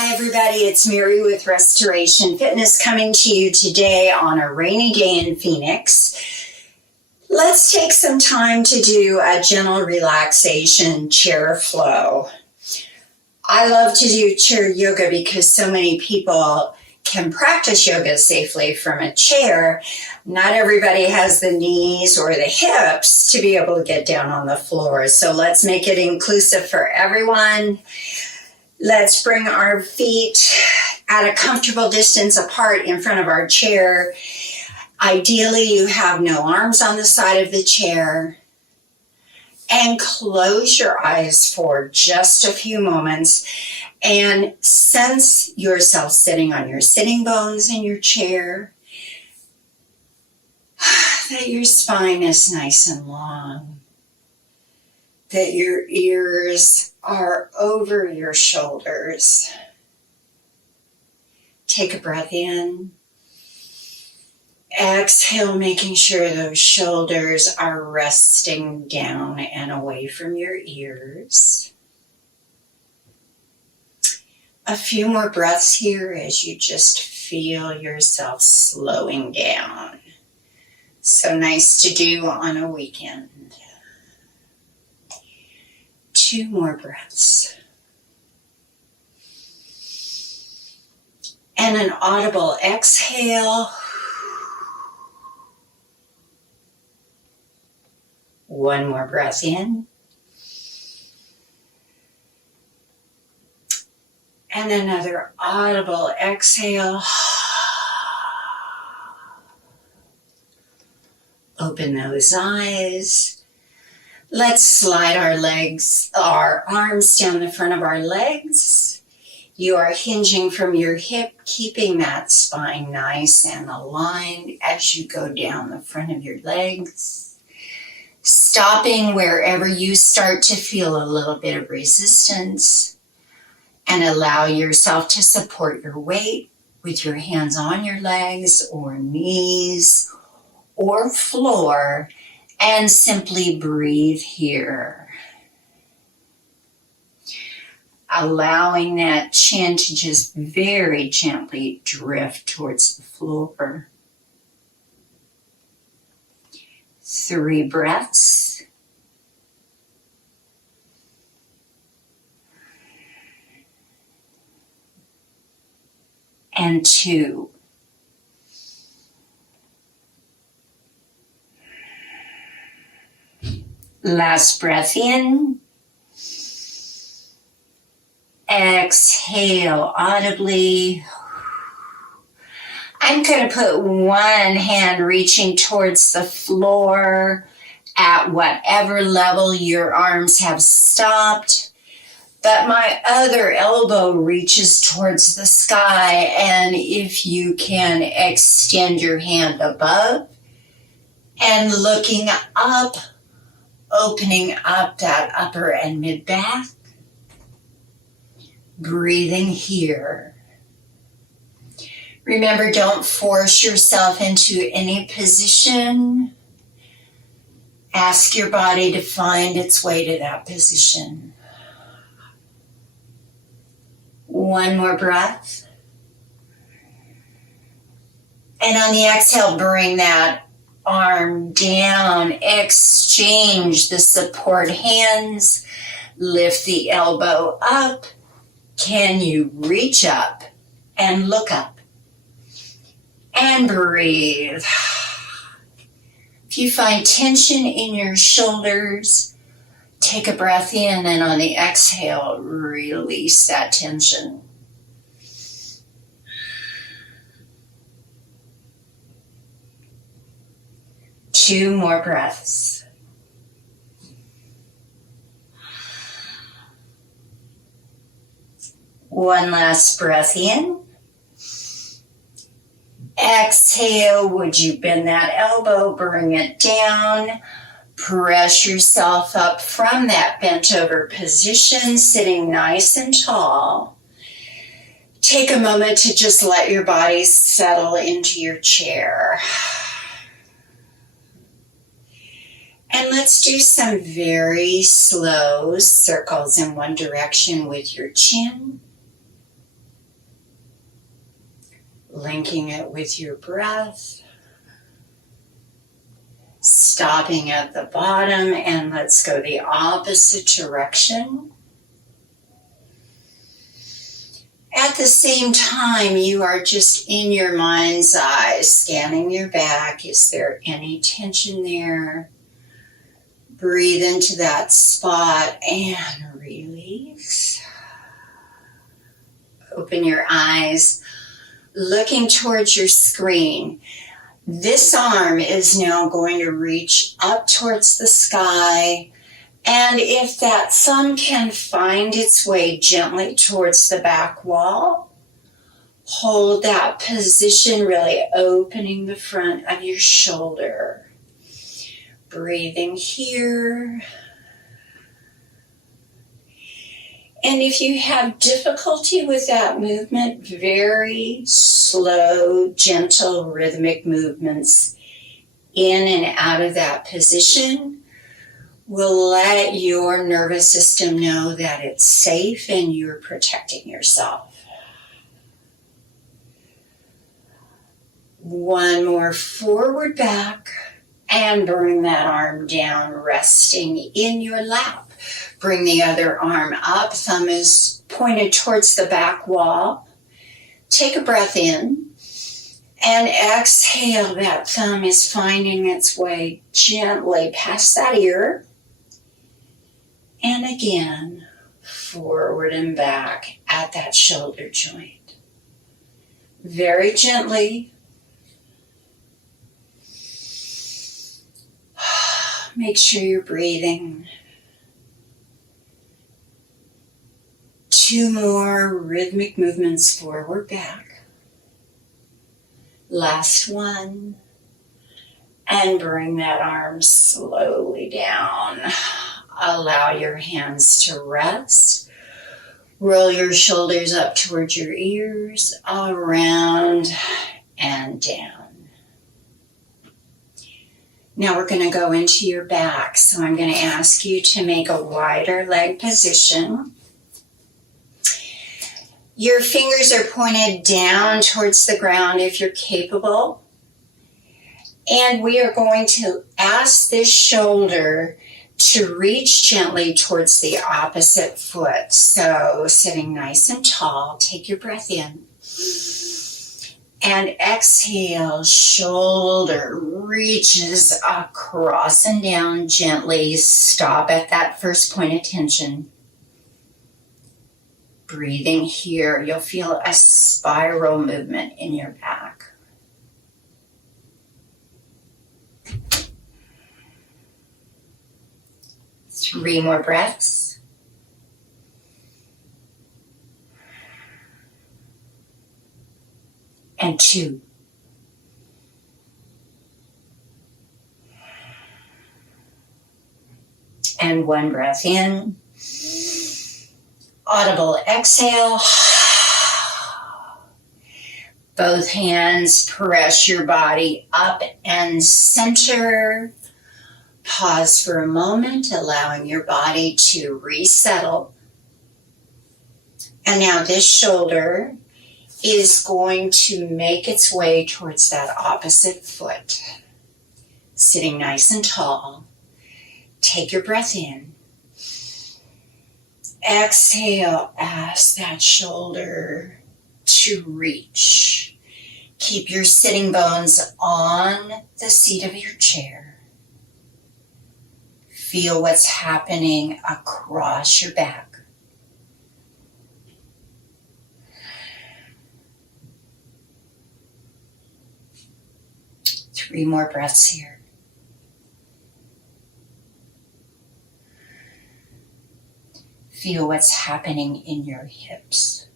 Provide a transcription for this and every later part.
Hi everybody, it's Mary with Restoration Fitness coming to you today on a rainy day in Phoenix. Let's take some time to do a gentle relaxation chair flow. I love to do chair yoga because so many people can practice yoga safely from a chair. Not everybody has the knees or the hips to be able to get down on the floor. So let's make it inclusive for everyone. Let's bring our feet at a comfortable distance apart in front of our chair. Ideally, you have no arms on the side of the chair. And close your eyes for just a few moments and sense yourself sitting on your sitting bones in your chair. That your spine is nice and long. That your ears are over your shoulders. Take a breath in. Exhale, making sure those shoulders are resting down and away from your ears. A few more breaths here as you just feel yourself slowing down. So nice to do on a weekend. 2 more breaths. And an audible exhale. 1 more breath in. And another audible exhale. Open those eyes. Let's slide our arms down the front of our legs. You are hinging from your hip, keeping that spine nice and aligned as you go down the front of your legs. Stopping wherever you start to feel a little bit of resistance, and allow yourself to support your weight with your hands on your legs or knees or floor, and simply breathe here. Allowing that chin to just very gently drift towards the floor. 3 breaths. And 2. Last breath in. Exhale audibly. I'm going to put one hand reaching towards the floor at whatever level your arms have stopped. But my other elbow reaches towards the sky, and if you can extend your hand above and looking up, opening up that upper and mid back, breathing here. Remember, don't force yourself into any position. Ask your body to find its way to that position. 1 more breath. And on the exhale, bring that arm down. Exchange the support hands. Lift the elbow up. Can you reach up and look up? And breathe. If you find tension in your shoulders, take a breath in, and on the exhale, release that tension. Two more breaths. One last breath in. Exhale, would you bend that elbow, bring it down, press yourself up from that bent over position, sitting nice and tall. Take a moment to just let your body settle into your chair. And let's do some very slow circles in one direction with your chin. linking it with your breath. Stopping at the bottom, and let's go the opposite direction. At the same time, you are just in your mind's eye, scanning your back. Is there any tension there? Breathe into that spot and release. Open your eyes, looking towards your screen. This arm is now going to reach up towards the sky, and if that thumb can find its way gently towards the back wall, hold that position, really opening the front of your shoulder. Breathing here. And if you have difficulty with that movement, very slow, gentle, rhythmic movements in and out of that position will let your nervous system know that it's safe and you're protecting yourself. One more forward back and bring that arm down, resting in your lap. Bring the other arm up. Thumb is pointed towards the back wall. Take a breath in and exhale. That thumb is finding its way gently past that ear. And again, forward and back at that shoulder joint. Very gently. Make sure you're breathing. 2 more rhythmic movements forward, back. Last one. And bring that arm slowly down. Allow your hands to rest. Roll your shoulders up towards your ears, around and down. Now we're going to go into your back. So I'm going to ask you to make a wider leg position. Your fingers are pointed down towards the ground if you're capable. And we are going to ask this shoulder to reach gently towards the opposite foot. So sitting nice and tall, take your breath in. And exhale, shoulder reaches across and down gently. Stop at that first point of tension. Breathing here, you'll feel a spiral movement in your back. Three more breaths. And 2. And 1 breath in. Audible exhale. Both hands press your body up and center. Pause for a moment, allowing your body to resettle. And now this shoulder is going to make its way towards that opposite foot. Sitting nice and tall. Take your breath in. Exhale, ask that shoulder to reach. Keep your sitting bones on the seat of your chair. Feel what's happening across your back. Three more breaths here. Feel what's happening in your hips.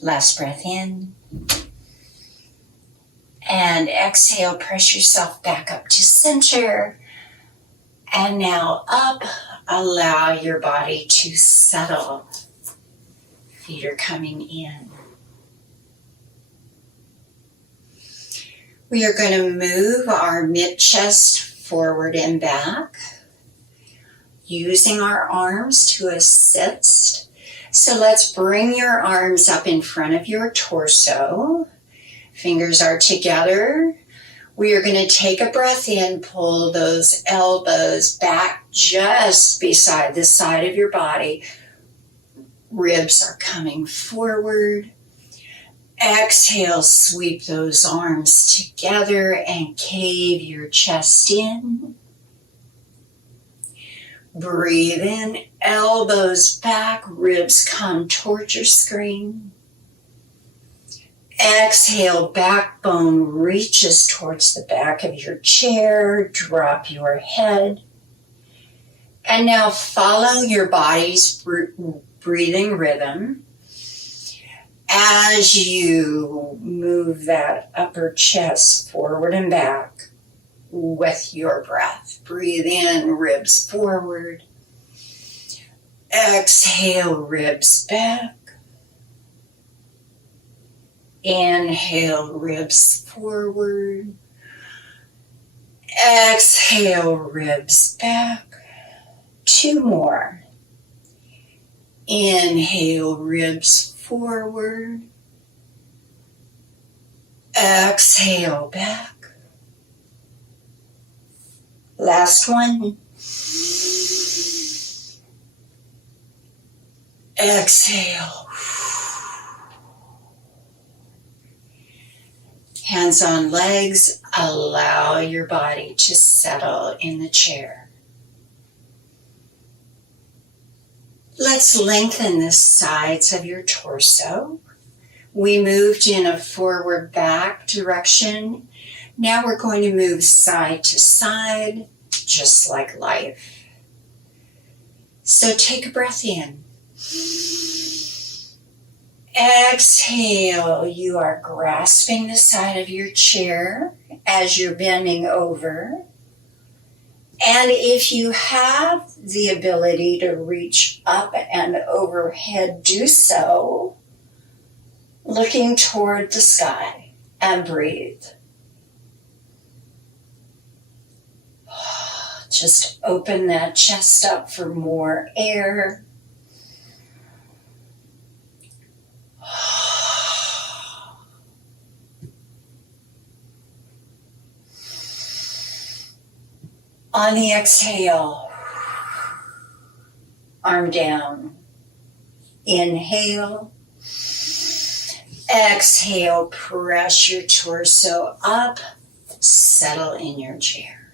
Last breath in. And exhale, press yourself back up to center. And now up, allow your body to settle. Feet are coming in. We are going to move our mid-chest forward and back. using our arms to assist. So let's bring your arms up in front of your torso. Fingers are together. We are going to take a breath in, pull those elbows back just beside the side of your body. Ribs are coming forward. Exhale, sweep those arms together and cave your chest in. Breathe in, elbows back, ribs come towards your screen. Exhale, backbone reaches towards the back of your chair. Drop your head. And now follow your body's breathing rhythm as you move that upper chest forward and back with your breath. Breathe in, ribs forward. Exhale, ribs back. Inhale, ribs forward. Exhale, ribs back. 2 more. Inhale, ribs forward. Exhale, back. Last one. Exhale. Hands on legs, allow your body to settle in the chair. Let's lengthen the sides of your torso. We moved in a forward back direction. Now we're going to move side to side, just like life. So take a breath in. Exhale, you are grasping the side of your chair as you're bending over. And if you have the ability to reach up and overhead, do so, looking toward the sky, and breathe. Just open that chest up for more air. On the exhale, arm down. Inhale. Exhale, press your torso up. Settle in your chair.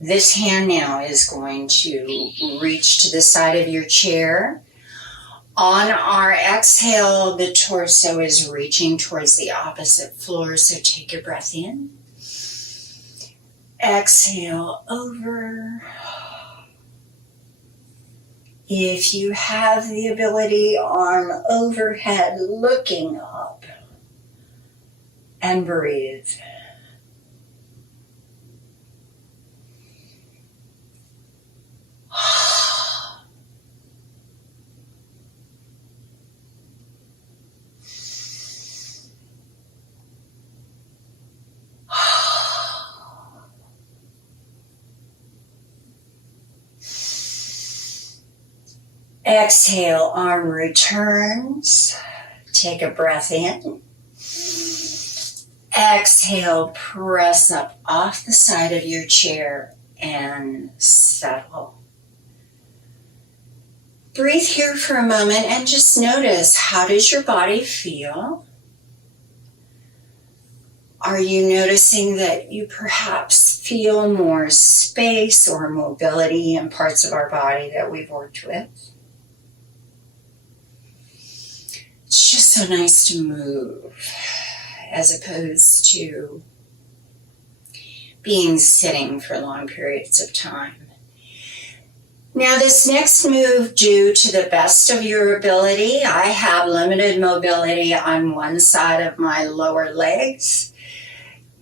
This hand now is going to reach to the side of your chair. On our exhale, the torso is reaching towards the opposite floor, so take a breath in. Exhale over. If you have the ability, arm overhead, looking up, and breathe. Exhale, arm returns. Take a breath in. Exhale, press up off the side of your chair and settle. Breathe here for a moment and just notice, how does your body feel? Are you noticing that you perhaps feel more space or mobility in parts of our body that we've worked with? It's just so nice to move as opposed to being sitting for long periods of time. Now this next move, do to the best of your ability. I have limited mobility on one side of my lower legs,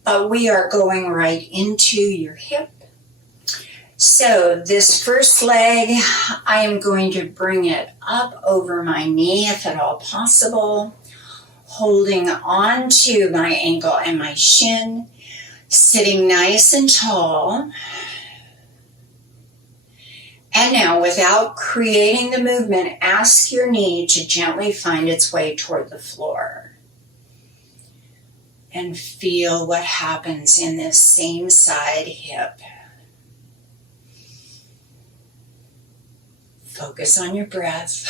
but we are going right into your hip. So this first leg, I am going to bring it up over my knee if at all possible, holding on to my ankle and my shin, sitting nice and tall. And now, without creating the movement, ask your knee to gently find its way toward the floor. And feel what happens in this same side hip. Focus on your breath.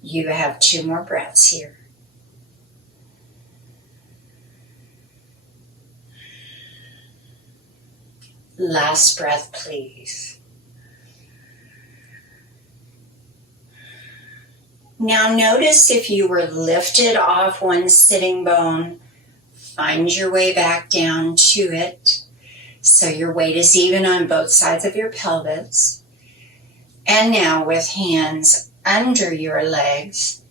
You have 2 more breaths here. Last breath, please. Now notice if you were lifted off one sitting bone, find your way back down to it so your weight is even on both sides of your pelvis. And now with hands under your legs,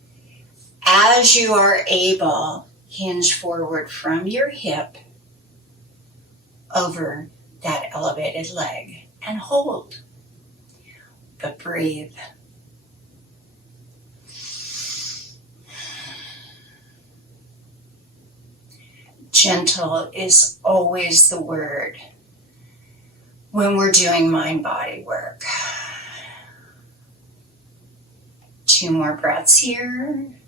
as you are able, hinge forward from your hip over that elevated leg and hold. But breathe. Gentle is always the word when we're doing mind-body work. 2 more breaths here.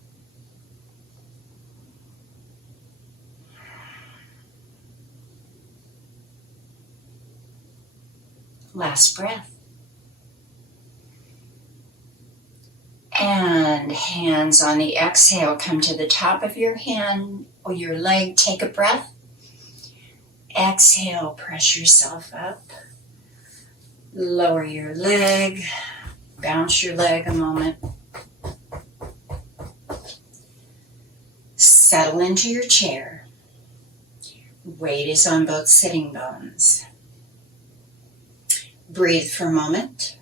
Last breath. And hands on the exhale, come to the top of your hand or your leg. Take a breath. Exhale, press yourself up. Lower your leg. Bounce your leg a moment. Settle into your chair. Weight is on both sitting bones. Breathe for a moment.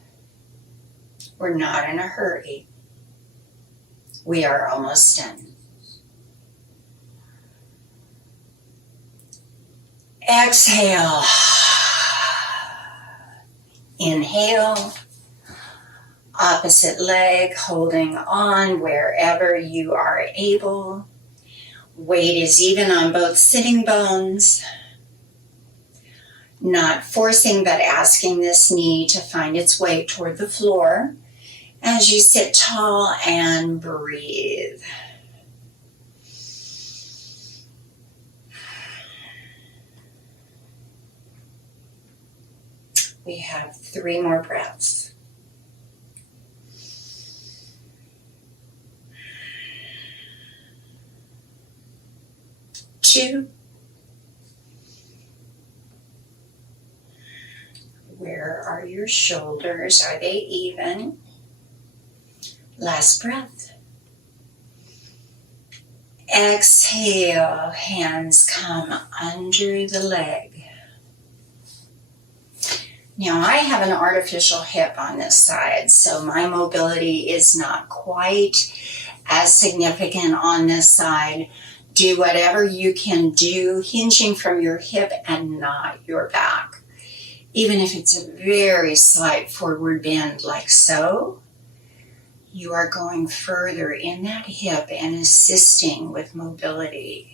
We're not in a hurry. We are almost done. Exhale. Inhale. Opposite leg, holding on wherever you are able. Weight is even on both sitting bones. Not forcing, but asking this knee to find its way toward the floor as you sit tall and breathe. We have 3 more breaths. Two. Where are your shoulders? Are they even? Last breath. Exhale, hands come under the leg. Now I have an artificial hip on this side, so my mobility is not quite as significant on this side. Do whatever you can do, hinging from your hip and not your back. Even if it's a very slight forward bend like so, you are going further in that hip and assisting with mobility.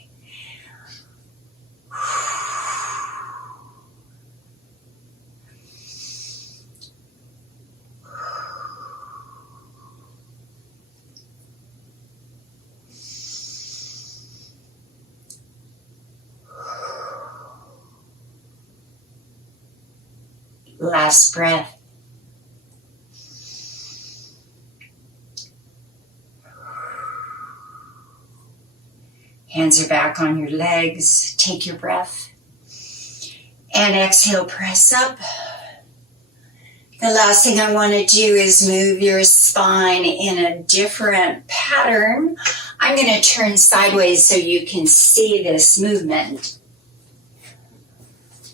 Last breath. Hands are back on your legs. Take your breath. And exhale, press up. The last thing I want to do is move your spine in a different pattern. I'm going to turn sideways so you can see this movement.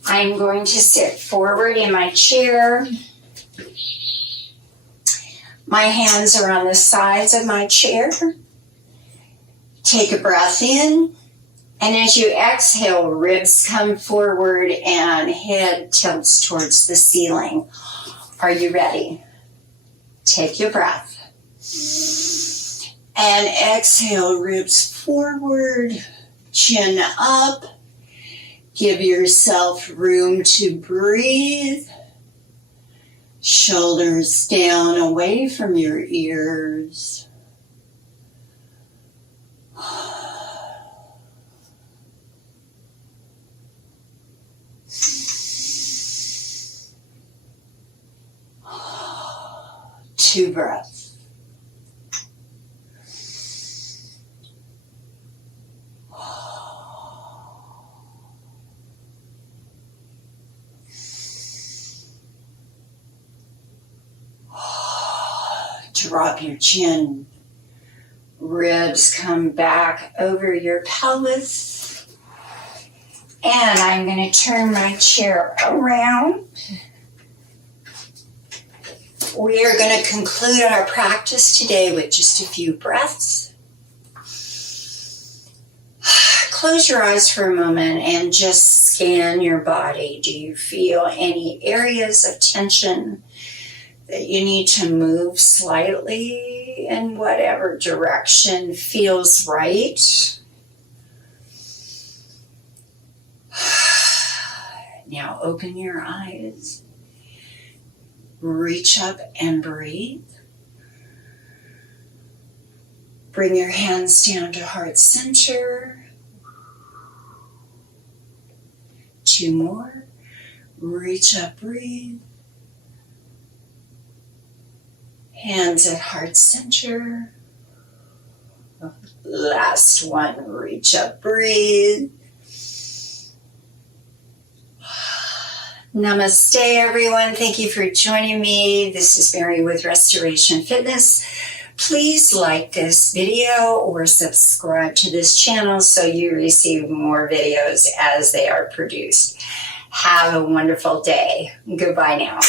I'm going to sit forward in my chair. My hands are on the sides of my chair. Take a breath in, and as you exhale, ribs come forward and head tilts towards the ceiling. Are you ready? Take your breath. And exhale, ribs forward, chin up. Give yourself room to breathe. Shoulders down away from your ears. Two breaths. Drop your chin. Ribs come back over your pelvis. And I'm going to turn my chair around. We are going to conclude our practice today with just a few breaths. Close your eyes for a moment and just scan your body. Do you feel any areas of tension that you need to move slightly in whatever direction feels right? Now open your eyes. Reach up and breathe. Bring your hands down to heart center. Two more. Reach up, breathe. Hands at heart center. Last one. Reach up, breathe. Namaste, everyone. Thank you for joining me. This is Mary with Restoration Fitness. Please like this video or subscribe to this channel so you receive more videos as they are produced. Have a wonderful day. Goodbye now.